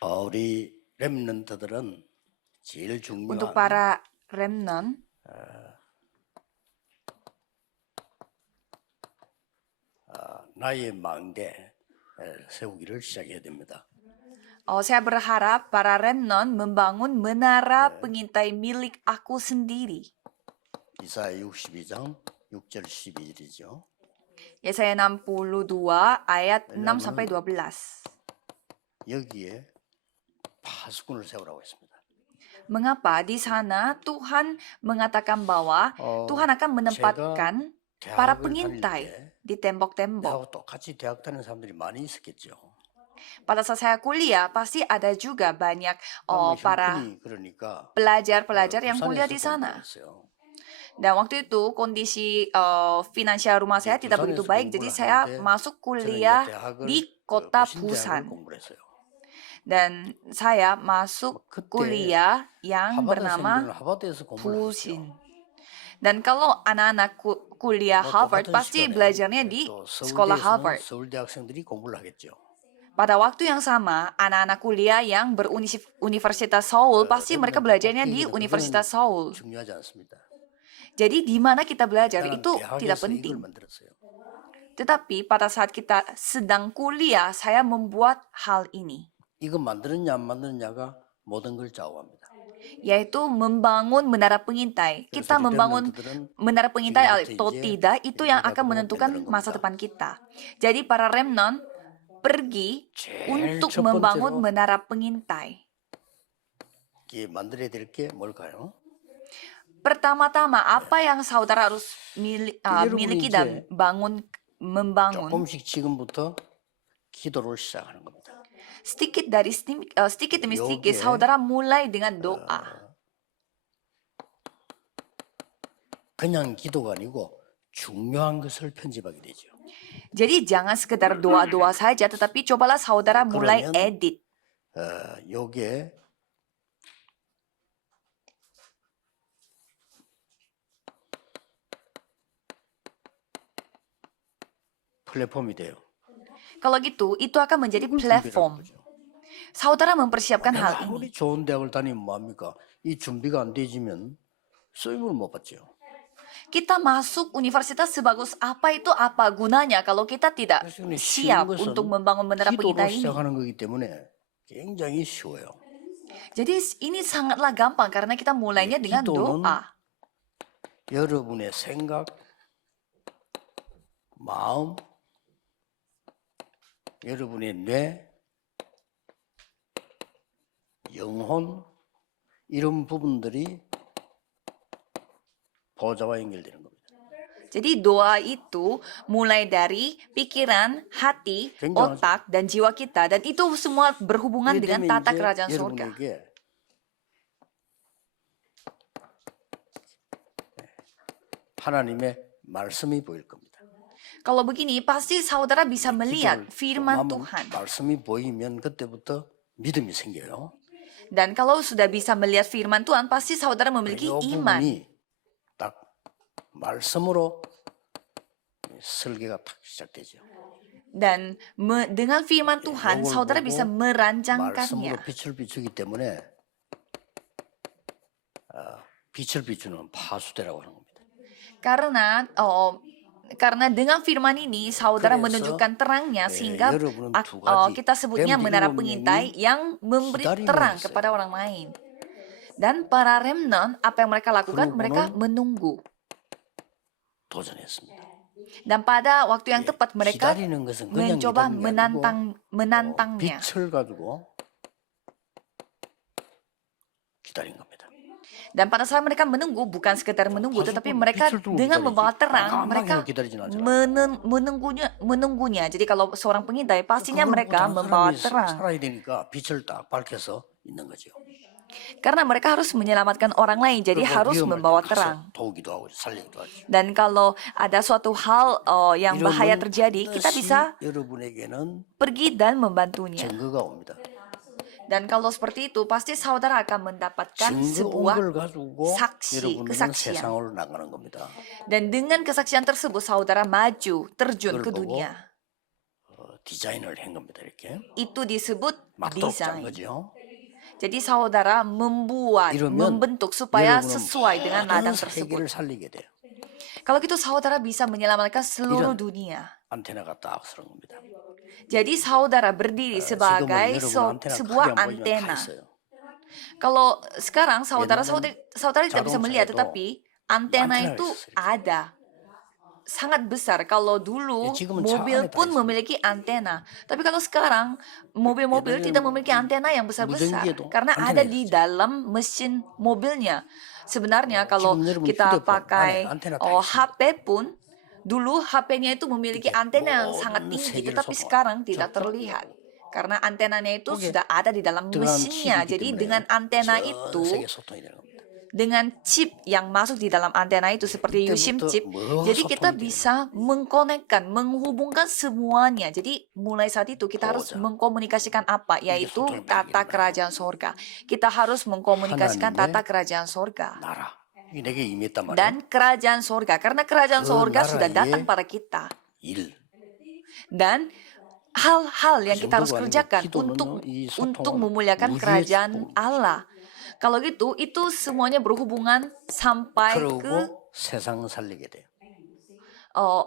우리 렘넌트들은 제일 Untuk 중요한 para remnant, 나의 망대 세우기를 시작해야 됩니다. saya berharap para remnant membangun menara pengintai milik aku sendiri. 이사야 62장 6절 12절이죠. Yesaya 62 ayat 6 sampai 12. 여기에 파수꾼을 세우라고 했습니다. Mengapa di sana Tuhan mengatakan bahwa Tuhan akan menempatkan para 대학을 pengintai 다닐 때 di tembok-tembok. 나하고 똑같이 대학 다니는 사람들이 많이 있었겠죠. Pada saat saya kuliah, pasti ada juga banyak para 형편이 그러니까 pelajar-pelajar yang kuliah 부산에서 di sana. 공부했어요. Dan waktu itu kondisi finansial rumah saya tidak begitu baik, jadi saya masuk kuliah di kota Busan. Dan saya masuk kuliah yang bernama Busan. Dan kalau anak-anak kuliah Harvard, pasti belajarnya di sekolah Harvard. 서울대학생들이 공부를 하겠죠. Pada waktu yang sama, anak-anak kuliah yang beruniversitas Seoul, pasti mereka belajarnya di Universitas Seoul. 중요하지 않습니다. Jadi di mana kita belajar 나는 itu tidak 대학에서 penting. 이걸 만들었어요. Tetapi pada saat kita sedang kuliah, saya membuat hal ini. 이거 만드느냐 안 만드느냐가 모든 걸 좌우합니다. Yaitu membangun menara pengintai. Kita membangun menara pengintai atau tidak, itu yang akan menentukan masa depan kita. Jadi para remnant pergi untuk membangun menara pengintai. 만들어야 될 게 뭘까요? Pertama-tama, apa yang saudara harus miliki dan membangun? 조금씩 지금부터 기도를 시작하는 겁니다. Sedikit demi sedikit, saudara mulai dengan doa. 그냥 기도가 아니고 중요한 것을 편집하게 되죠. Jadi jangan sekedar doa-doa saja, tetapi cobalah saudara mulai edit. 요게 플랫폼이 돼요. Kalau gitu, itu akan menjadi platform. Saudara mempersiapkan hal ini. 아무리 좋은 대학을 다니면 뭐합니까? 이 준비가 안 되지면 쓰임을 못 받죠. Kita masuk universitas sebagus apa itu apa gunanya kalau kita tidak siap untuk membangun menara pengintai ini. 시작하는 거기 때문에 굉장히 쉬워요. Jadi ini sangatlah gampang karena kita mulainya dengan doa. 여러분의 생각, 마음, 여러분의 뇌, 영혼 이런 부분들이 보좌와 연결되는 겁니다. Jadi doa itu mulai dari pikiran, hati, otak, dan jiwa kita. Dan itu semua berhubungan dengan tata kerajaan surga. 하나님의 말씀이 보일 겁니다. Kalau begini, pasti saudara bisa melihat firman Tuhan. 말씀이 보이면 그때부터 믿음이 생겨요. Dan kalau sudah bisa melihat firman Tuhan, pasti saudara memiliki iman. 딱 말씀으로 설계가 딱 시작되죠. Dan dengan firman Tuhan, saudara bisa merancangkannya. 말씀으로 빛을 비추기 때문에 빛을 비추는 파수대라고 하는 겁니다. Karena dengan firman ini, saudara menunjukkan terangnya sehingga kita sebutnya menara pengintai yang memberi terang kepada orang lain. Dan para remnant, apa yang mereka lakukan? Mereka menunggu. Dan pada waktu yang tepat mereka mencoba menantangnya. Dan pada saat mereka menunggu, bukan sekedar menunggu, tetapi mereka dengan membawa terang, mereka menunggunya. Jadi kalau seorang pengintai, pastinya mereka membawa terang. Karena mereka harus menyelamatkan orang lain, jadi harus membawa terang. Dan kalau ada suatu hal yang bahaya terjadi, kita bisa pergi dan membantunya. Dan kalau seperti itu, pasti saudara akan mendapatkan sebuah kesaksian. Dan dengan kesaksian tersebut, saudara maju, terjun ke dunia. 디자인을 한 겁니다. 이렇게 Itu disebut 맞도록 짠 design. 거죠. Jadi saudara membuat, 이러면 membentuk supaya 여러분은 sesuai dengan ladang 모든 tersebut. 세계를 살리게 돼요. Kalau gitu saudara bisa menyelamatkan seluruh 이런 dunia. 안테나가 딱 서는 겁니다. Jadi saudara berdiri 지금은 sebagai 여러분 안테나 sebuah 크게 안 보이지만 다 antena. 있어요. Kalau sekarang saudara 옛날에는 tidak bisa melihat, 자동차에도 tetapi antena 안테나가 itu 있었어요. ada. Sangat besar. Kalau dulu 지금은 차 mobil 안에 다 pun 있습니다. memiliki antena. Tapi kalau sekarang mobil-mobil 옛날에는 tidak memiliki antena yang besar-besar. 무전기에도 Karena 안테나 ada di 있었죠. dalam mesin mobilnya. Sebenarnya kalau 지금 여러분 kita 휴대폰 pakai 안에 안테나 다 있습니다. HP pun, dulu HP-nya itu memiliki 이게 antena yang 모든 sangat tinggi. 세계를 Tetapi 소통하는 sekarang tidak 적죠? terlihat. Karena antenanya itu 거기에 sudah ada di dalam 들어가는 mesinnya. 칩이기 Jadi 때문에 dengan antena 전 itu, 세계 소통이 되는 겁니다. dengan chip yang masuk di dalam antena itu seperti USIM 그때부터 chip, 뭐가 jadi kita 소통이 되는 bisa mengkonekkan, menghubungkan semuanya. Jadi mulai saat itu kita harus 보호자. mengkomunikasikan apa, 이게 yaitu 소통이 tata 되는 kerajaan sorga. Kita harus mengkomunikasikan 하나님의 tata kerajaan sorga 나라. 이게 내게 임했단 말이에요. dan kerajaan sorga, karena kerajaan 그 sorga sudah 나라의 datang pada kita. 일. Dan hal-hal yang kita harus 정도가 아니고 kerjakan 기도는요, 이 untuk 소통은 memuliakan 우주의 kerajaan 소통입니다. Allah. Kalau gitu, itu semuanya berhubungan sampai ke 그러고 세상 살리게 돼요.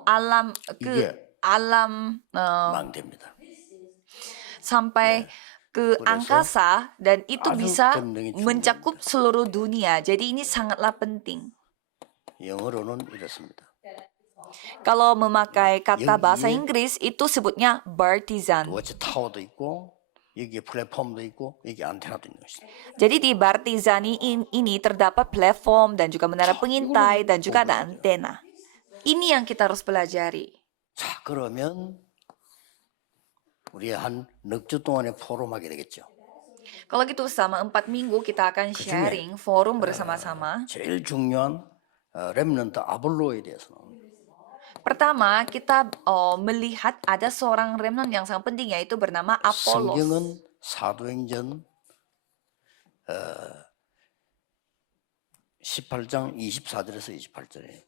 alam 이게 alam 망대입니다. sampai ke 그래서 angkasa dan itu 아주 bisa 권능이 중요합니다. mencakup seluruh dunia. Jadi ini sangatlah penting. 영어로는 이렇습니다. Kalau memakai kata bahasa 여기에 Inggris itu sebutnya bartizan. 어째 타워도 있고 여기에 플랫폼도 있고 여기 안테나도 있는 것이다. Jadi di bartizani ini terdapat platform dan juga menara pengintai dan juga ada antena. Ini yang kita harus pelajari. 자, 그러면 우리 한 넉 주 동안에 포럼하게 되겠죠. Kalau gitu selama 4 minggu kita akan 그중에, sharing forum bersama-sama. 제일 중요한 렘넌트 아볼로에 대해서 나옵니다. Pertama, kita melihat ada seorang remnant yang sangat penting yaitu bernama Apollos. 성경은 사도행전 18장 24절에서 28절에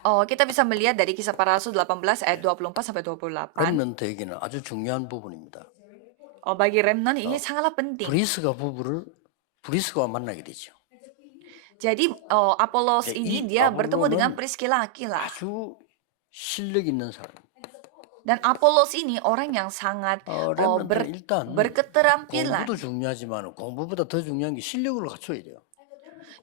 Kita bisa melihat dari Kisah Para Rasul 18 ayat 24 sampai 28. 렘넌트에게는 아주 중요한 부분입니다. Bagi remnant ini sangatlah penting. 브리스가와 만나게 되죠. Jadi Apollos 네, ini 이 dia bertemu dengan 아볼로는 Priscilla Aquila. 아주 실력 있는 사람. Dan Apollos ini orang yang sangat 렘넌트는 일단 berketerampilan. 공부도 중요하지만 공부보다 더 중요한 게 실력을 갖춰야 돼요.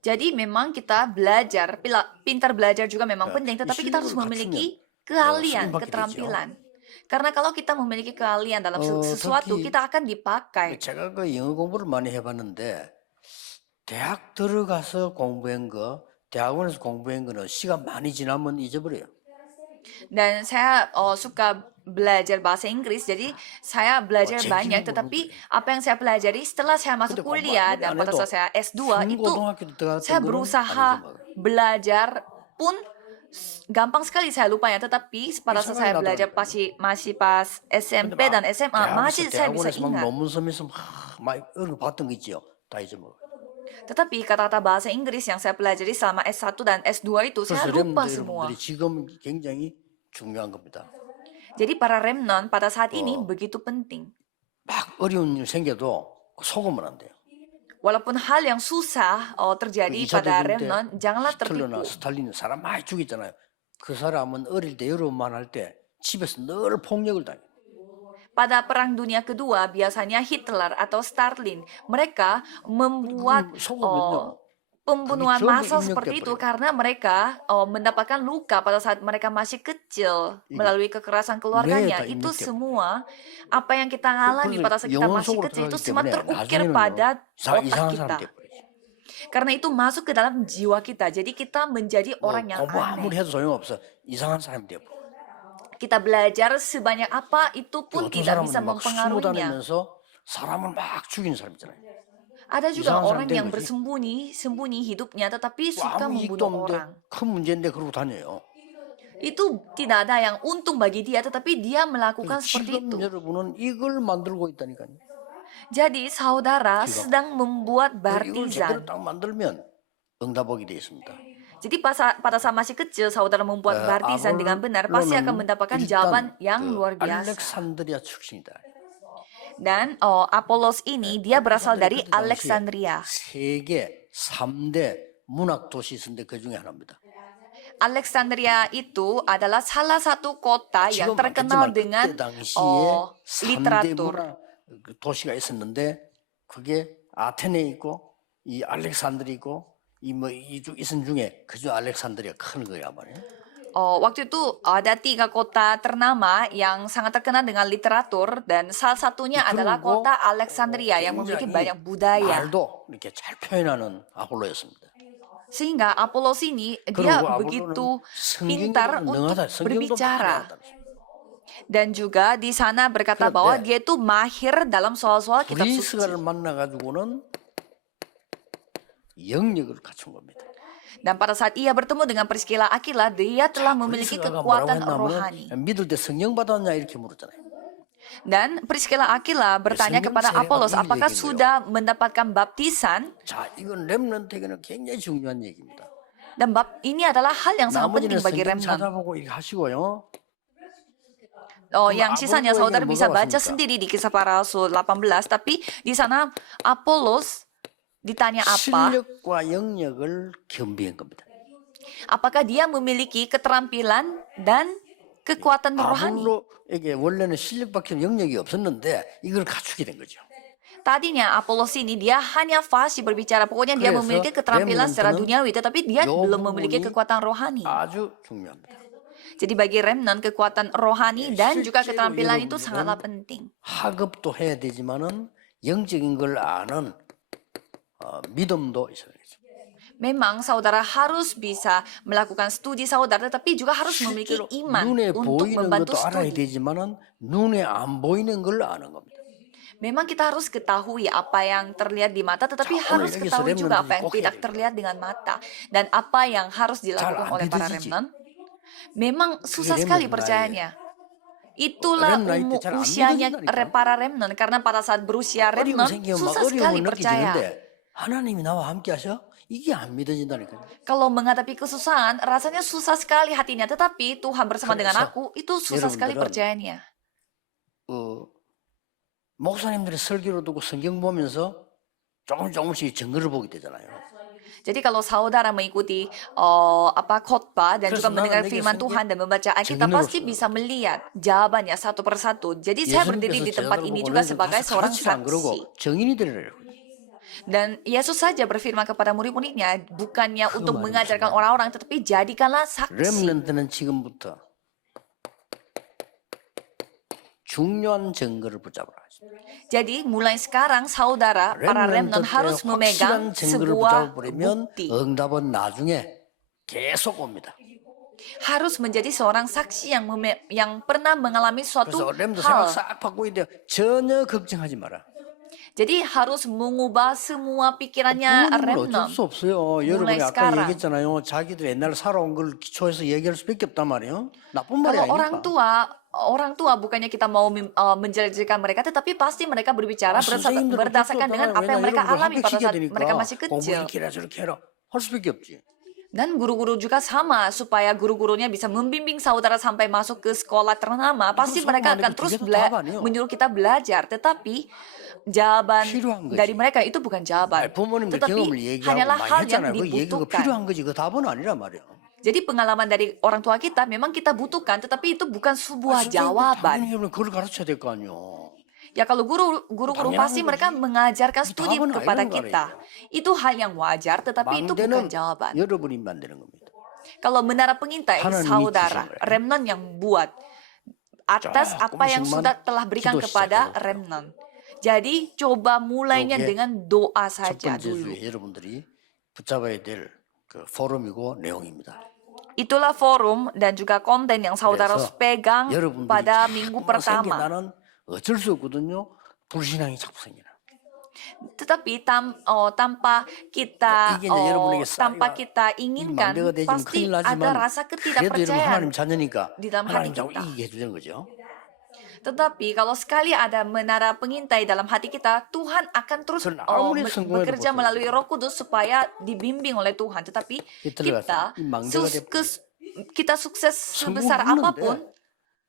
Jadi memang kita belajar, pintar belajar juga memang penting, tetapi kita harus memiliki keahlian, keterampilan. Karena kalau kita memiliki keahlian dalam sesuatu, kita akan dipakai. 제가 그 영어 공부를 많이 해봤는데 대학 들어가서 공부한 거, 대학원에서 공부한 거는 시간 많이 지나면 잊어버려요. Dan saya suka belajar bahasa Inggris, jadi saya belajar banyak, tetapi apa yang saya pelajari setelah saya masuk kuliah dan pada saat saya S2 itu saya berusaha belajar pun gampang sekali saya lupanya, tetapi pada saat saya belajar masih pas SMP dan SMA masih saya bisa ingat. 논문 쓰면서 막 이런 거 봤던 거 있죠. 다 잊어먹어요. Tetapi kata-kata bahasa Inggris yang saya pelajari selama S1 dan S2 itu saya lupa semua. 지금 굉장히 중요한 겁니다. Jadi para remnant pada saat ini begitu penting. 막 어려운 일 생겨도 속으면 안 돼요. Walaupun hal yang susah terjadi pada remnant, janganlah tertipu. 스탈린은 사람 많이 죽였잖아요. 그 사람은 어릴 때 여러분만 할 때 집에서 늘 폭력을 당해요. Pada Perang Dunia Kedua, biasanya Hitler atau Stalin, mereka membuat pembunuhan massal seperti itu karena mereka mendapatkan luka pada saat mereka masih kecil melalui kekerasan keluarganya. Itu semua apa yang kita alami pada saat kita masih kecil itu semua terukir pada otak kita. Karena itu masuk ke dalam jiwa kita. Jadi kita menjadi orang yang aneh. Kita belajar sebanyak apa itu pun tidak bisa mempengaruhinya. Ada juga orang yang bersembunyi hidupnya tetapi suka membunuh orang. Itu tidak ada yang untung bagi dia, tetapi dia melakukan seperti itu. Jadi saudara sedang membuat bartizan. Jadi pada saat masih kecil saudara membuat baptisan dengan benar pasti akan mendapatkan jawaban yang luar biasa. 알렉산드리아 출신이다. Dan Apolos ini dia berasal dari Alexandria. 세계 3대 문학 도시 있었는데 그 중에 하나입니다. Alexandria itu adalah salah satu kota yang terkenal dengan 그때 당시에 3대 literatur. 문학 도시가 있었는데 그게 아테네 있고 이 알렉산드리 있고 이쪽 있은 중에 그중 알렉산드리아 큰 거야 말이에요. Waktu itu ada 3 kota ternama yang sangat terkenal dengan literatur dan salah satunya adalah kota Alexandria yang memiliki banyak budaya. 말도 이렇게 잘 표현하는 아폴로였습니다. Sehingga Apolos ini dia begitu pintar untuk berbicara. Dan juga di sana berkata bahwa dia itu mahir dalam soal-soal kitab suci. 브리스가를 만나가지고는 영역을 갖춘 겁니다. Dan pada saat ia bertemu dengan Priscilla Aquila, dia telah memiliki kekuatan rohani. 믿을 때 성령 받았냐 이렇게 물었잖아요. Dan Priscilla Aquila bertanya kepada Apolos, apakah sudah mendapatkan baptisan? 자, 이건 렘넌트에게는 굉장히 중요한 얘기입니다. Dan bab ini adalah hal yang sangat penting 나머지는 bagi 성경 remnant. 찾아보고 이렇게 하시고요. Yang sisanya saudara bisa baca sendiri di Kisah Para Rasul 18, tapi di sana Apolos ditanya apa? 실력과 영역을 겸비한 겁니다. Apakah dia memiliki keterampilan dan kekuatan rohani? 아볼로에게 원래는 실력밖에 영역이 없었는데 이걸 갖추게 된 거죠. Tadinya Apolos ini dia hanya fasih berbicara, pokoknya dia 그래서 memiliki keterampilan secara remnant는 duniawi, tetapi dia 요 belum memiliki 부분이 kekuatan rohani. 아주 중요합니다. Jadi bagi remnant kekuatan rohani dan juga 실제로 keterampilan itu 여러분들은 sangatlah penting. 학업도 해야 되지만은 영적인 걸 아는 믿음도 있어야 되죠. Memang saudara harus bisa melakukan studi saudara, tetapi juga harus memiliki 실제로 iman 눈에 untuk 보이는 membantu 것도 알아야 studi. 되지만은 눈에 안 보이는 걸 아는 겁니다. Memang kita harus ketahui apa yang terlihat di mata, tetapi 자, harus 오늘 여기서 ketahui juga apa yang 렘넌트들이 꼭 tidak 해야 terlihat dengan mata. Dan apa yang harus dilakukan 안 oleh para 믿어지지. remnant. Memang susah 그게 sekali 렘넌트 percayanya. Itulah 렘넌트 umur 잘안 usianya 믿어진다니까. para remnant. Karena pada saat berusia 어려움 remnant, 생기면 막 susah sekali 어려움을 percaya. 느끼지는데 하나님이 나와 함께 하셔? 이게 안 믿어진다니까요. Kalau menghadapi kesusahan, rasanya susah sekali hatinya. Tetapi Tuhan bersama dengan 그래서 aku, itu susah sekali 여러분들은 percayanya. 목사님들의 설교를 듣고 성경 보면서 조금씩 증거를 보게 되잖아요. Jadi kalau saudara mengikuti khotbah dan Terus juga mendengar 나는 firman 이게 Tuhan dan membaca Alkitab, 증인으로서 pasti bisa melihat jawabannya satu persatu. Jadi saya berdiri di tempat ini juga sebagai seorang 안 그러고 saksi. 정인이 되려고. Dan Yesus saja berfirman kepada murid-muridnya, bukannya untuk 말은 mengajarkan 무슨 orang-orang, tetapi jadikanlah saksi. 렘넌트는 지금부터 중요한 증거를 붙잡으라. Jadi mulai sekarang saudara, para remnant harus memegang 확실한 증거를 sebuah 붙잡아버리면 bukti. 응답은 나중에 계속 옵니다. Harus menjadi seorang saksi yang pernah mengalami suatu 그래서 렘도 생각 hal. 싹 바꾸고 있는데 전혀 걱정하지 마라. Jadi harus mengubah semua pikirannya 부모님은 어쩔 remnant. 수 없어요. 여러분이 아까 sekarang. 얘기했잖아요. 자기들 옛날 살아온 걸 기초해서 얘기할 수밖에 없단 말이에요. 나쁜 말이 Kalau 아니니까. orang tua bukannya kita mau menjelajahkan mereka, tetapi pasti mereka berbicara 선생님들은 berdasarkan dengan apa yang mereka 왜냐면 alami pada 합격시켜야 saat 되니까 mereka masih 공부 kecil. 이렇게 해라 저렇게 해라 할 수밖에 없지. Dan guru-guru juga sama, supaya guru-gurunya bisa membimbing saudara sampai masuk ke sekolah ternama. Pasti sama mereka ada akan terus ketiga tahapan, yuk. menyuruh kita belajar. Tetapi jawaban 필요한 거지. dari mereka itu bukan jawaban. 아니, 부모님들 Tetapi 경험을 얘기하고 hanyalah 많이 hal yang 했잖아요. 그 얘기가 dibutuhkan. 필요한 거지. 그 답은 아니란 말이야. Jadi pengalaman dari orang tua kita memang kita butuhkan, tetapi itu bukan sebuah 선생님들 jawaban. 당연히 여러분 그걸 가르쳐야 될 거 아니요. Ya kalau guru-guru 당연한 pasti mereka 거지. mengajarkan studi 답은 kepada 아니란 kita. Itu hal yang wajar, tetapi itu bukan 망대는 jawaban. 여러분이 만드는 겁니다. Kalau menara pengintai 하나님이 saudara, 주신 거예요. remnant yang buat atas apa yang 조금씩만 sudah telah berikan 기도 kepada 시작해보세요. remnant. Jadi coba mulainya 요게 dengan doa 첫 saja 번째 dulu. 주에 여러분들이 붙잡아야 될 그 포럼이고 내용입니다. Itulah forum dan juga konten yang saudara harus 그래서 pegang 여러분들이 pada minggu 자꾸만 생겨 pertama. 나는 어쩔 수 없거든요. 불신앙이 자꾸 생기나. Tetapi tanpa kita 이게 이제 여러분에게 tanpa 쌓이가 kita inginkan, 망대가 되지면 pasti 큰일 ada 나지만 rasa 그래도 여러분 ketidakpercayaan 하나님 자녀니까 di dalam hati 하나님 자꾸 kita. 이기게 해주는 거죠. Tetapi kalau sekali ada menara pengintai dalam hati kita, Tuhan akan terus 그건 아무리 성공해도 bekerja 못 melalui Roh Kudus supaya dibimbing oleh Tuhan. Tetapi 히틀러가 kita 이 망대가 kita sukses sebesar 성공을 apapun 했는데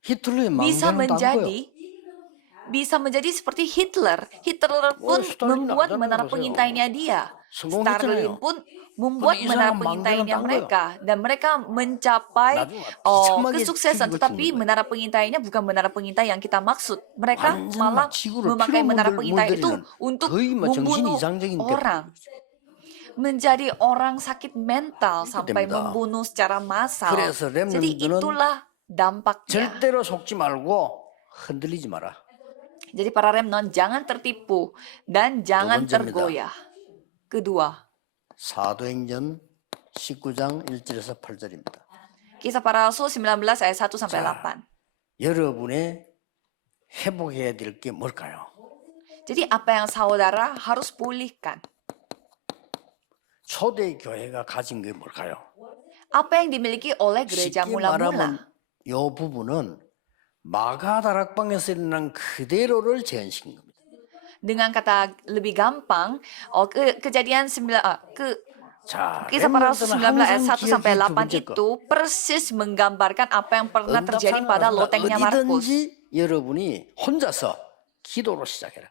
히틀러의 bisa 망대는 단 거예요. menjadi seperti Hitler. Hitler pun 스탈린 membuat 알잖아요, menara 보세요. pengintainya dia. 성공했잖아요. Stalin pun membuat 근데 이 menara 사람 pengintainya 망대는 딴 mereka dan mereka mencapai 나중에 비참하게 kesuksesan. 죽이고 Tetapi 죽는 거예요. menara pengintainya bukan menara pengintai yang kita maksud. Mereka 완전 malah 막 지구를 memakai 피로 menara pengintai itu 물들이는 untuk 거의 뭐 정신 membunuh 이상적인 orang, menjadi orang sakit mental sampai 됩니다. membunuh secara massal. 그래서 Jadi 렘넌트는 itulah dampaknya. 절대로 속지 말고 흔들리지 마라. Jadi para remnant jangan tertipu dan jangan 번째입니다. tergoyah. Kedua, 사도행전 19장 1절에서 8절입니다. Kisah Para Rasul 19 ayat 1 sampai 자, 8. 여러분의 회복해야 될 게 뭘까요? Jadi apa yang saudara harus pulihkan? 초대 교회가 가진 게 뭘까요? Apa yang dimiliki oleh gereja 쉽게 mula-mula? 말하면 이 부분은 마가 다락방에서 일어난 그대로를 재현시킨 겁니다. Dengan kata lebih gampang, kejadian 자, Kisah Para Rasul 19 ayat 1 sampai 8 번째 거. itu persis menggambarkan apa yang pernah terjadi pada lotengnya Markus. 어디든지 여러분이 혼자서 기도로 시작해라.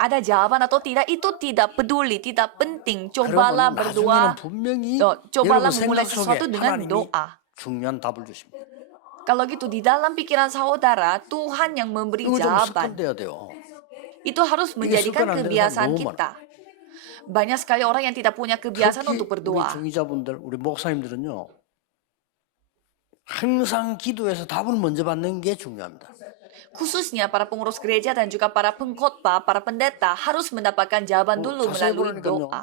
Ada jawaban atau tidak itu tidak peduli, tidak penting. Cobalah 그러면 berdoa, 나중에는 분명히 cobalah 여러분 memulai 생각 sesuatu 속에 dengan 하나님이 doa. 중요한 답을 주십니다. Kalau gitu di dalam pikiran saudara, Tuhan yang memberi 이거 좀 jawaban. 습관돼야 돼요. Itu harus menjadikan 습관 안 되는 kebiasaan 사람 너무 kita. Banyak sekali orang yang tidak punya kebiasaan 특히 untuk 우리 berdoa. 중위자분들, 우리 목사님들은요. 항상 기도해서 답을 먼저 받는 게 중요합니다. Khususnya para pengurus gereja dan juga para pengkhotbah, para pendeta harus mendapatkan jawaban dulu 자세히 melalui 보니까요. doa.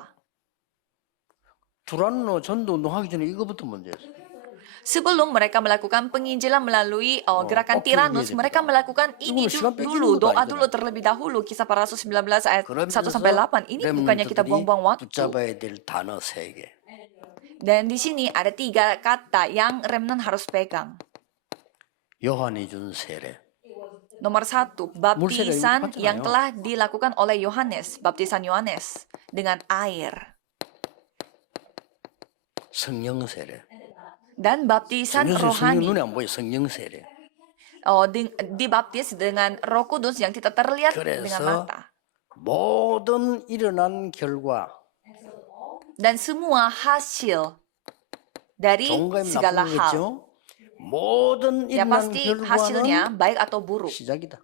두란노 전도 운동하기 전에 이거부터 먼저 했어요. Sebelum mereka melakukan penginjilan melalui gerakan Tiranus, mereka melakukan ini dulu, doa dulu terlebih dahulu. Kisah Para Rasul 19 ayat 1 sampai 8. Ini bukannya kita buang-buang waktu. 붙잡아야 될 단어 3개. Dan di sini ada 3 kata yang remnant harus pegang. 요한이 준 세례. Nomor 1, baptisan yang telah dilakukan oleh Yohanes, baptisan Yohanes dengan air. 성령 세례. Dan baptisan 성령 rohani. 눈에 안 보여. 성령 세례. Dibaptis dengan Roh Kudus yang tidak terlihat dengan 그래서 mata. 모든 일어난 결과 Dan semua hasil dari 좋은 거면 segala 나쁜 hal. 거겠죠. 모든 Ya 일어난 pasti hasilnya 결과는 baik atau buruk. 시작이다.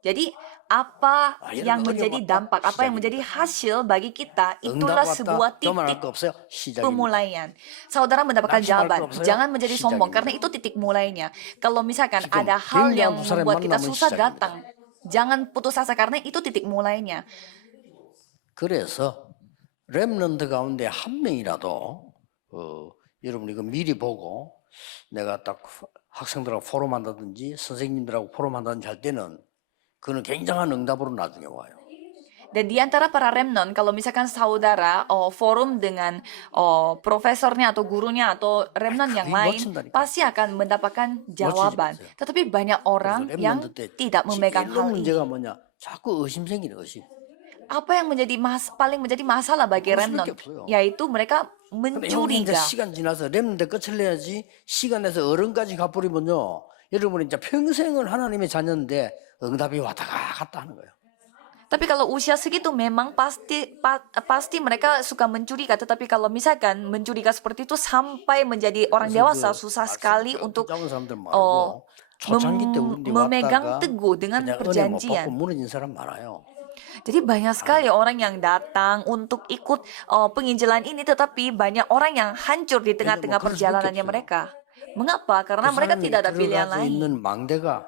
Jadi apa yang 이런 menjadi 어려웠다. dampak, apa yang menjadi hasil bagi kita, itulah 응답 sebuah 왔다. 저만 titik 할 거 없어요. 시작입니다. pemulaian. Saudara mendapatkan 낙심할 거 jawaban. 없어요. Jangan menjadi sombong 시작입니다. karena itu titik mulainya. Kalau misalkan 지금 ada hal yang 굉장한 부사를 membuat kita 만나면 susah 시작입니다. datang, jangan putus asa karena itu titik mulainya. 그래서 렘넌트 가운데 한 명이라도 여러분 이거 미리 보고 내가 딱 학생들하고 포럼한다든지 선생님들하고 포럼한다든지 할 때는 그는 굉장한 응답으로 나중에 와요. Dan di antara para remnant, kalau misalkan saudara forum dengan profesornya atau gurunya atau remnant yang lain, pasti akan mendapatkan jawaban. Tetapi banyak orang yang tidak memegang hal ini. 문제가 뭐냐? 자꾸 의심 생기는 의심. Apa yang paling menjadi masalah bagi remnant? Yaitu mereka 근데 형님 이제 mencuriga. 시간 지나서 렘넌트 끝을 내야지 시간 내서 어른까지 가버리면요. 여러분이 이제 평생을 하나님의 자녀인데 응답이 왔다가 갔다 하는 거예요. Tapi kalau usia segitu memang pasti mereka suka mencuriga. Tetapi kalau misalkan mencuriga seperti itu sampai menjadi orang dewasa, susah sekali untuk memegang teguh dengan perjanjian. 무너진 사람 많아요. Jadi banyak sekali orang yang datang untuk ikut penginjilan ini, tetapi banyak orang yang hancur di tengah-tengah perjalanannya mereka. Mengapa? Karena mereka tidak ada pilihan lain. 있는 망대가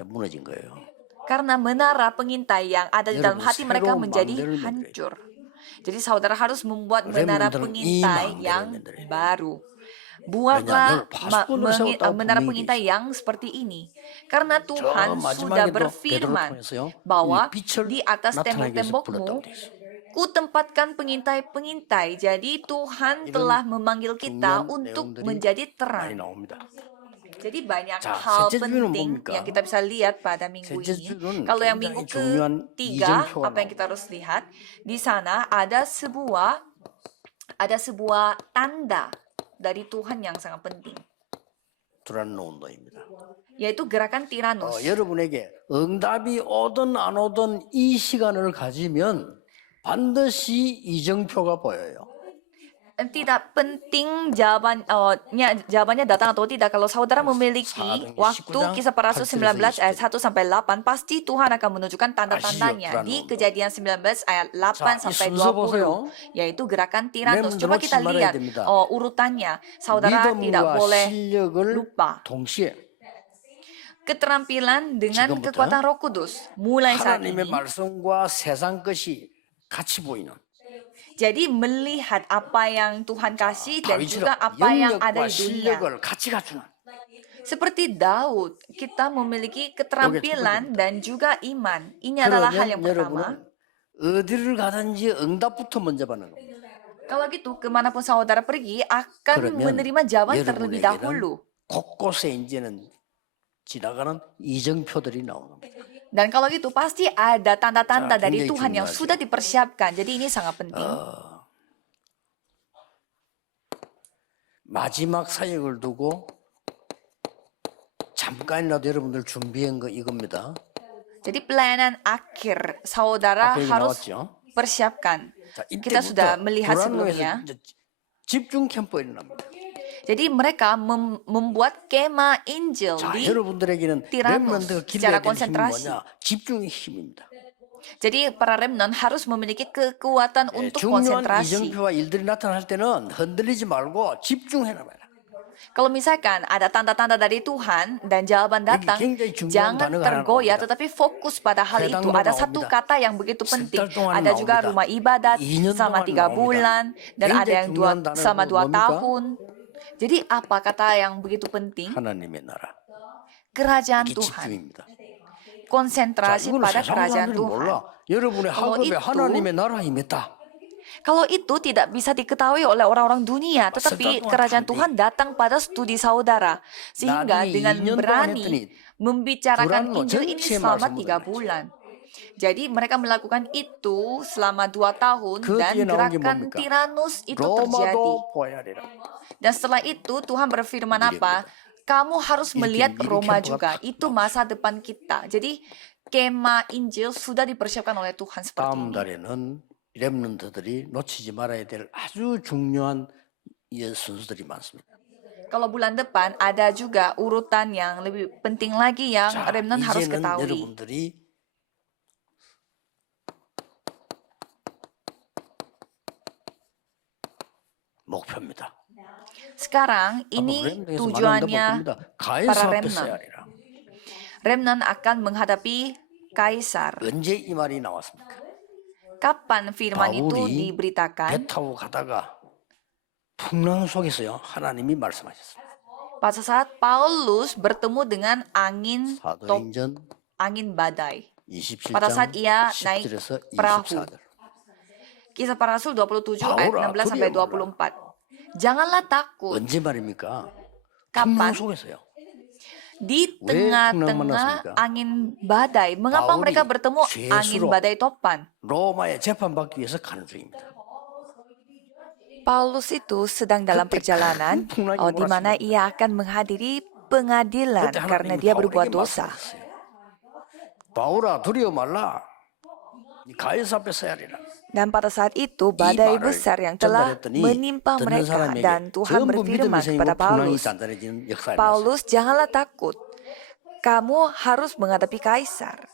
무너진 거예요. Karena menara pengintai yang ada di dalam hati mereka menjadi hancur. Jadi saudara harus membuat menara pengintai yang baru. Buatlah menara pengintai yang seperti ini. Karena Tuhan sudah berfirman bahwa di atas tembok-tembokmu ku tempatkan pengintai-pengintai. Jadi Tuhan telah memanggil kita untuk menjadi terang. Jadi banyak 자, hal 셋째 주는 penting 뭡니까? yang kita bisa lihat pada minggu 셋째 ini. 주는 Kalau yang 굉장히 minggu 중요한 ketiga, 이정표가 apa yang kita harus lihat? Di sana ada sebuah tanda dari Tuhan yang sangat penting, 두란노 운동입니다. yaitu gerakan Tiranus. 여러분에게 응답이 오든 안 오든 이 시간을 가지면 반드시 이정표가 보여요. Tidak penting jawabannya datang atau tidak. Kalau saudara memiliki waktu Kisah Para Rasul 19 ayat 1 sampai 8, pasti Tuhan akan menunjukkan tanda-tandanya di Kejadian 19 ayat 8 sampai 20, yaitu gerakan Tiranus. Coba kita lihat urutannya. Saudara tidak boleh lupa. Keterampilan dengan kekuatan Roh Kudus mulai saat ini. 하나님의 말씀과 세상 것이 같이 보이는. Jadi melihat apa yang Tuhan kasih dan juga apa yang ada di dunia. Seperti Daud, kita memiliki keterampilan dan juga iman. Ini adalah hal yang pertama. 어디를 가든지 응답부터 먼저 받는 겁니다. Kalau gitu, kemanapun saudara pergi akan menerima jawaban terlebih dahulu. 곳곳에 이제는 지나가는 이정표들이 나오는 겁니다. Dan kalau gitu pasti ada tanda-tanda dari Tuhan yang sudah dipersiapkan. Jadi ini sangat penting. 마지막 사역을 두고 잠깐이라도 여러분들 준비한 거 이겁니다. Jadi pelayanan akhir saudara harus persiapkan. Kita sudah melihat sebelumnya. 집중 캠프 일어납니다. Jadi mereka membuat kemah Injil di Tiranus secara konsentrasi. 집중의 힘입니다. Jadi para remnant harus memiliki kekuatan untuk konsentrasi. 이정표와 일들이 나타날 때는 흔들리지 말고 집중해라. Kalau misalkan ada tanda-tanda dari Tuhan dan jawaban datang, jangan tergoyah tetapi fokus pada hal itu. Ada satu kata yang begitu penting. Ada juga rumah ibadat selama 3 bulan dan ada yang selama 2 tahun. Jadi apa kata yang begitu penting? 하나님의 나라. Kerajaan Tuhan. Konsentrasi pada kerajaan Tuhan. 여러분의 학업에 하나님의 나라 임했다. Kalau itu tidak bisa diketahui oleh orang-orang dunia, tetapi kerajaan Tuhan datang pada studi saudara. Sehingga dengan berani membicarakan Injil ini selama 3 bulan. Jadi mereka melakukan itu selama 2 tahun dan gerakan Tiranus itu terjadi. Dan setelah itu Tuhan berfirman apa? Kamu harus melihat Roma juga. Itu masa depan kita. Jadi kemah Injil sudah dipersiapkan oleh Tuhan seperti ini. 렘넌트들이 놓치지 말아야 될 아주 중요한 순서들이 많습니다. Kalau bulan depan ada juga urutan yang lebih penting lagi yang remnant harus ketahui. 여러분들이 목표입니다. Sekarang ini tujuannya para remnant. Remnant akan menghadapi kaisar. 언제 이 말이 나왔습니까? Kapan firman itu diberitakan? 배 타고 가다가 풍랑 속에서요 하나님이 말씀하셨어요. Pada saat Paulus bertemu dengan angin badai. Pada saat ia naik perahu. Kisah Para Rasul 27 ayat 16 sampai 24. Janganlah takut. 언제 말입니까? Kapan? 풍랑 속에서요. Di tengah-tengah angin badai. Mengapa mereka bertemu angin badai topan? 로마에 재판받기 위해서 가는 중입니다. Paulus itu sedang dalam perjalanan di mana ia akan menghadiri pengadilan karena dia berbuat dosa. 바울아 두려워 말라. 가이사 앞에 서야 하리라. Dan pada saat itu badai besar yang telah menimpa mereka dan Tuhan berfirman kepada Paulus, Paulus janganlah takut, kamu harus menghadapi kaisar.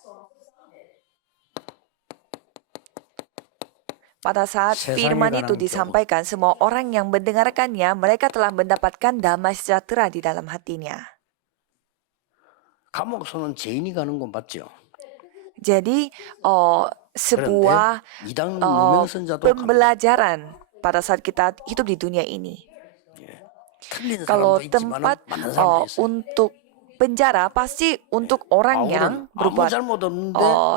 Pada saat firman itu disampaikan, semua orang yang mendengarkannya, mereka telah mendapatkan damai sejahtera di dalam hatinya. 감옥소는 죄인이 가는 건 맞죠? Jadi sebuah pembelajaran pada saat kita hidup di dunia ini. Kalau tempat untuk penjara pasti untuk orang yang berbuat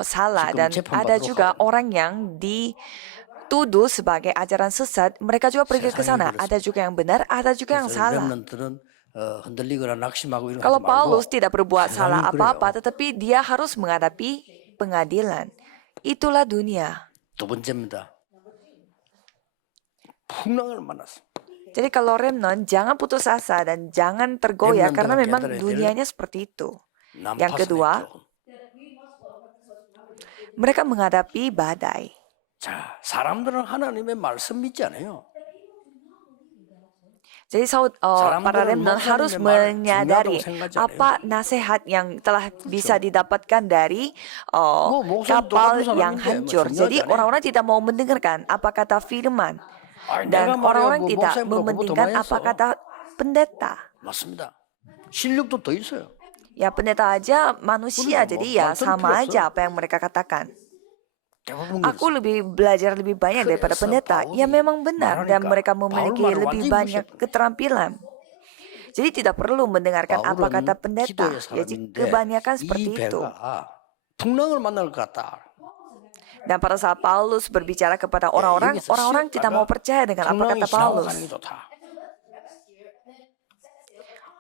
salah dan ada juga orang yang dituduh sebagai ajaran sesat. Mereka juga pergi ke sana. Ada juga yang benar, ada juga yang salah. 흔들리거나 낙심하고 이런 거 Kalau 하지 말고 Paulus tidak berbuat salah 세상이 apa-apa, 그래요. tetapi dia harus menghadapi pengadilan. Itulah dunia. 두 번째입니다. 풍랑을 만났습니다. Jadi kalau remnant, jangan putus asa dan jangan tergoyah karena remnant가 memang 깨달아야 될 dunianya seperti itu. Yang 난파선의 kedua, 교훈. mereka menghadapi badai. 자, 사람들은 하나님의 말씀 믿지 않아요. Jadi para remnant harus menyadari apa nasihat yang telah bisa didapatkan dari kapal yang hancur. Jadi orang-orang tidak mau mendengarkan apa kata firman. Dan orang-orang tidak mementingkan apa kata pendeta. 맞습니다. 실력도 더 있어요. Ya pendeta aja manusia, jadi ya sama aja apa yang mereka katakan. Aku belajar lebih banyak daripada pendeta. Ya memang benar dan mereka memiliki lebih banyak keterampilan. Jadi tidak perlu mendengarkan apa kata pendeta. Jadi kebanyakan seperti itu. 풍랑을 만날 것 같다. Dan pada saat Paulus berbicara kepada orang-orang, orang-orang tidak mau percaya dengan apa kata Paulus.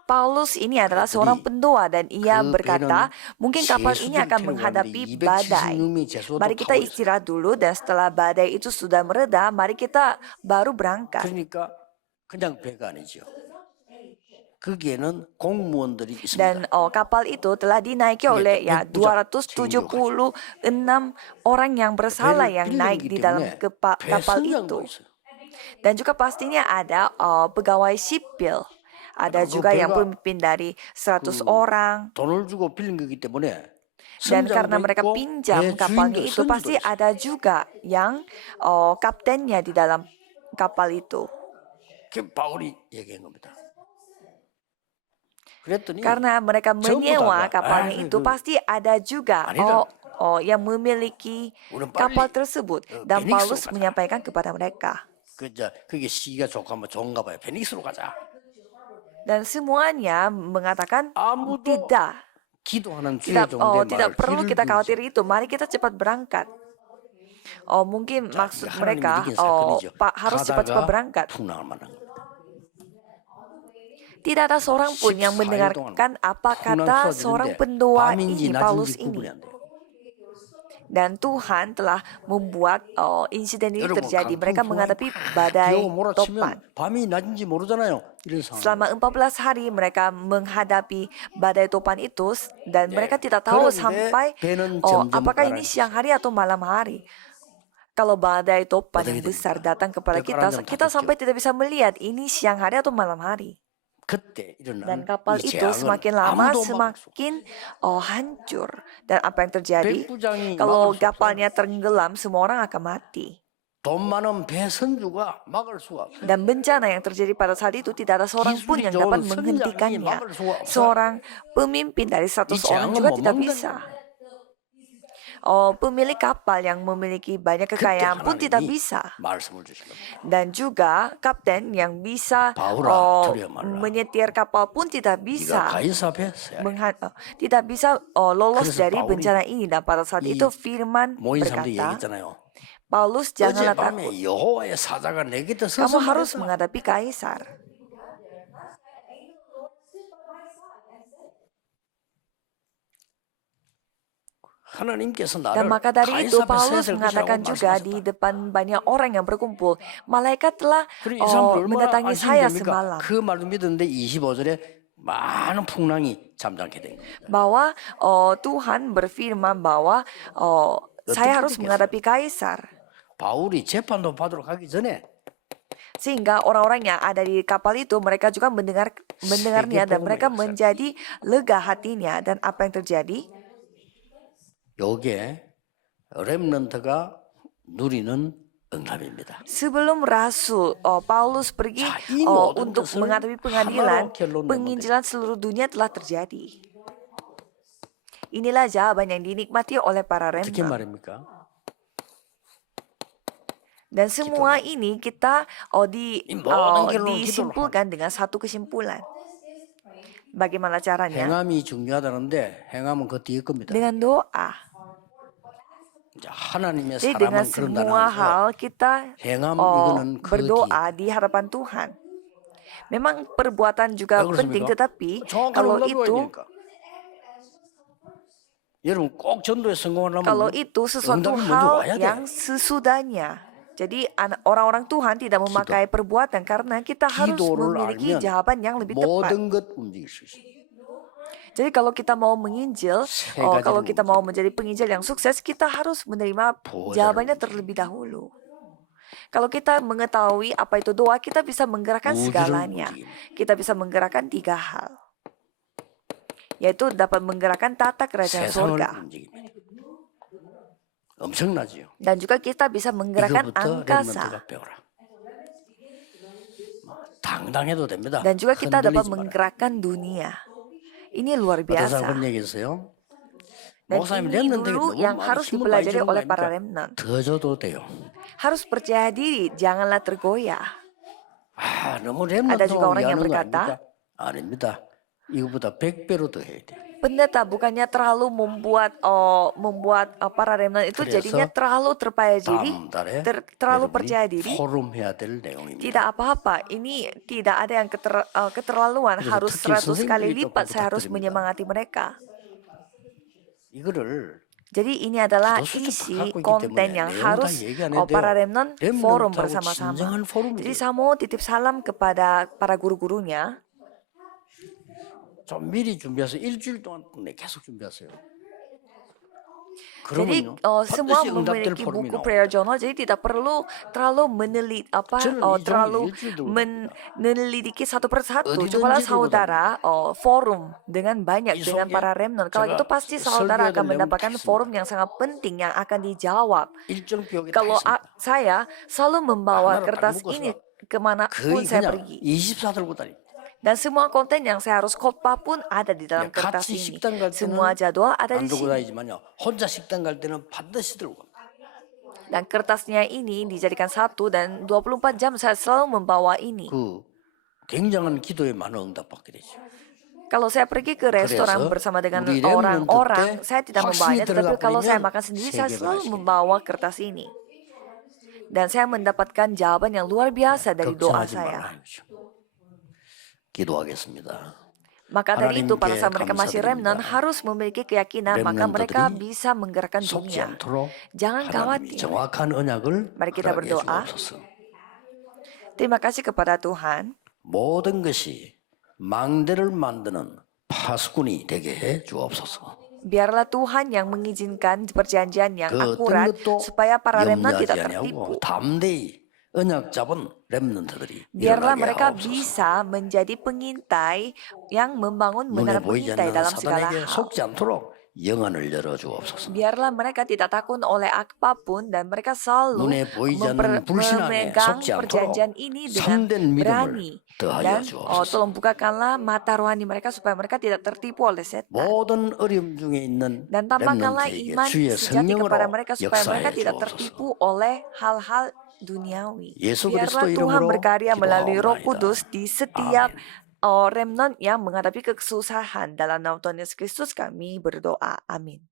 Paulus ini adalah seorang pendoa dan ia berkata, mungkin kapal ini akan menghadapi badai. Mari kita istirahat dulu dan setelah badai itu sudah mereda, mari kita baru berangkat. 그러니까 그냥 배가 아니죠. 거기에는 공무원들이 있습니다. Dan kapal itu telah dinaiki oleh 276 orang yang bersalah yang naik di dalam kapal itu. Dan juga pastinya ada pegawai sipil. Ada juga yang pemimpin dari 100 orang. 돈을 주고 빌린 거기 때문에 Dan karena mereka pinjam kapalnya itu, pasti ada juga yang kaptennya di dalam kapal itu. 그 바울이 얘기한 겁니다. Karena mereka menyewa kapalnya itu, pasti ada juga yang memiliki kapal tersebut. Dan Paulus menyampaikan kepada mereka. 그게 시기가 좋은가 봐요. 베닉스로 가자. Dan semuanya mengatakan tidak perlu kita khawatir itu. Mari kita cepat berangkat. Mungkin maksud mereka harus cepat-cepat berangkat. Tidak ada seorang pun yang mendengarkan apa kata seorang pendoa ini, Paulus ini. Dan Tuhan telah membuat insiden ini terjadi. Mereka menghadapi badai topan. Selama 14 hari mereka menghadapi badai topan itu dan mereka tidak tahu sampai apakah ini siang hari atau malam hari. Kalau badai topan yang besar datang kepada kita sampai tidak bisa melihat ini siang hari atau malam hari. Dan kapal itu semakin lama semakin hancur. Dan apa yang terjadi? Kalau kapalnya tenggelam, semua orang akan mati. Dan bencana yang terjadi pada saat itu tidak ada seorang pun yang dapat menghentikannya. Seorang pemimpin dari 100 orang juga tidak bisa. Pemilik kapal yang memiliki banyak kekayaan pun tidak bisa. Dan juga kapten yang bisa menyetir kapal pun tidak bisa. Tidak bisa lolos dari bencana ini. Dan pada saat itu firman berkata, Paulus, janganlah takut. Kamu harus menghadapi kaisar. Dan maka dari itu Paulus mengatakan juga di depan banyak orang yang berkumpul, malaikat telah mendatangi saya semalam. Bahwa Tuhan berfirman bahwa saya harus menghadapi kaisar. Sehingga orang-orang yang ada di kapal itu mereka juga mendengarnya dan mereka menjadi lega hatinya. Dan apa yang terjadi? 요게 렘넌트가 누리는 응답입니다. Sebelum Rasul Paulus pergi untuk menghadapi pengadilan, penginjilan seluruh dunia telah terjadi. Inilah jawaban yang dinikmati oleh para remnant. Dan semua ini kita disimpulkan dengan satu kesimpulan. Bagaimana caranya? 행함이 중요하다는데 행함은 그 뒤에 겁니다. Dengan doa. Jadi dengan semua hal kita berdoa di hadapan Tuhan. Memang perbuatan juga 왜 penting, 그렇습니까? tetapi 정확한 kalau 응답이 와야 itu 되니까. 여러분 꼭 전도에 성공하려면 kalau itu sesuatu 응답이 먼저 hal 와야 돼. yang sesudahnya. Jadi orang-orang Tuhan tidak memakai perbuatan karena kita harus 기도를 memiliki 알면 jawaban yang lebih tepat. 모든 것 움직일 수 있어. Jadi kalau kita mau menginjil, 세 가지를 kalau kita mau 움직이는 menjadi penginjil yang sukses, kita harus menerima 보호자를 jawabannya 움직이는 terlebih dahulu. Kalau kita mengetahui apa itu doa, kita bisa menggerakkan 우주를 segalanya. 움직이는 Kita bisa menggerakkan 3 hal. Yaitu dapat menggerakkan tata kerajaan 세상을 surga. 움직이는 엄청나지요. Dan juga kita bisa menggerakkan 이거부터 angkasa. 렘넌트가 배워라. 당당해도 됩니다. Dan juga kita dapat 흔들리지 마라. menggerakkan dunia. Ini luar 어떤 사람 biasa. 그런 얘기했어요. Dan 목사님 ini 렘넌트에게 dulu 너무 yang 많이 harus 힘을 많이 dipelajari 주는 거 oleh para 아닙니까? remnant. 더 줘도 돼요. Harus percaya diri, janganlah tergoyah. 너무 Ada juga 렘넌트하고 orang yang 얘기하는 거 berkata, 아닙니까? 아닙니다. 이거보다 100배로 더 해야 돼. pendeta bukannya terlalu membuat para remnant itu 그래서 jadinya terlalu terpercaya diri, 다음 달에 terlalu 여러분이 percaya diri. 포럼해야 될 내용입니다. Tidak apa-apa, ini tidak ada yang keterlaluan. 그래서 Harus 특히 100 kali 선생님들이 lipat 꼭 saya harus 부탁드립니다. menyemangati mereka. 이거를 Jadi ini adalah 기도수첩 isi 갖고 있기 konten 때문에 yang 내용 다 harus 얘기 안 해도 para 돼요. remnant forum 렘넌트하고 bersama-sama. 진정한 Jadi 포럼이에요. saya mau titip salam kepada para guru-gurunya. 좀 미리 준비해서 일주일 동안 계속 준비하세요. Jadi 그러면요 semua 반드시 응답될 memiliki 포럼이 buku 나와요. prayer journal, jadi tidak perlu terlalu 저는 이 terlalu 종일 일주일 들고 menyelidiki satu persatu. 어디든지 Cobalah 들고 saudara forum dengan banyak 이 dengan 속에 para remnant. Kalau 제가 itu pasti saudara 설교해야 될 akan 내용 mendapatkan 다 forum yang sangat penting yang akan dijawab. 일정표에 다 Kalau 있습니다. saya selalu membawa 하나로 딱 kertas 묶어서 ini kemanapun 거의 saya 그냥 pergi. 24 들고 다니. Dan semua konten yang saya harus khotbah pun ada di dalam kertas 같이 ini. 식당 갈 Semua 때는 jadwal ada 안 di 들고 sini. 다니지만요 혼자 식당 갈 때는 반드시 들고 갑니다. Dan kertasnya ini dijadikan satu dan 24 jam saya selalu membawa ini. 그 굉장한 기도에 많은 응답받게 되죠. Kalau saya pergi ke restoran 그래서 bersama dengan 우리 orang-orang, 렘넌트 때 saya tidak membawanya. 확신이 Tetapi 들어가 kalau saya 버리면 makan sendiri, saya 세계가 selalu 하시겠다. membawa kertas ini. Dan saya mendapatkan jawaban yang luar biasa dari doa 걱정하지 saya. 말라 이거죠. 기도하겠습니다. Maka dari itu, pada 하나님께 saat mereka masih remnant, 감사드립니다. harus memiliki keyakinan, maka mereka 렘넌트들이 bisa menggerakkan 속지 dunia. 않도록 Jangan 하나님이 khawatir. 정확한 언약을 Mari kita 허락해 berdoa. 주옵소서. Terima kasih kepada Tuhan. 모든 것이 망대를 만드는 파수꾼이 되게 해 주옵소서. Biarlah Tuhan yang mengizinkan perjanjian yang 그 akurat 어떤 것도 supaya para remnant 염려하지 tidak 아니하고 tertipu. 담대히 언약 잡은 렘넌트들이 Biarlah 일어나게 mereka 하옵소서. bisa menjadi pengintai yang membangun 눈에 menara 보이지 pengintai 않는 dalam segala 사단에게 hal. 속지 않도록 영안을 열어 주옵소서. Biarlah mereka tidak takut oleh apapun dan mereka selalu 눈에 보이지 않는 불신앙에 memegang 속지 않도록 perjanjian ini dengan 참된 berani. 믿음을 더하여 Dan 주옵소서. tolong bukakanlah mata rohani mereka supaya mereka tidak tertipu oleh setan. 모든 어려움 중에 있는 Dan tambahkanlah 렘넌트에게 iman 주의 sejati kepada 성령으로 mereka supaya mereka 역사해 tidak 주옵소서. tertipu oleh hal-hal duniawi. 예수 Biarlah 그리스도 Tuhan 이름으로 berkarya melalui Roh 기도하옵나이다. Kudus di setiap remnant yang menghadapi kesusahan. Dalam nama Tuhan Yesus Kristus kami berdoa. Amin.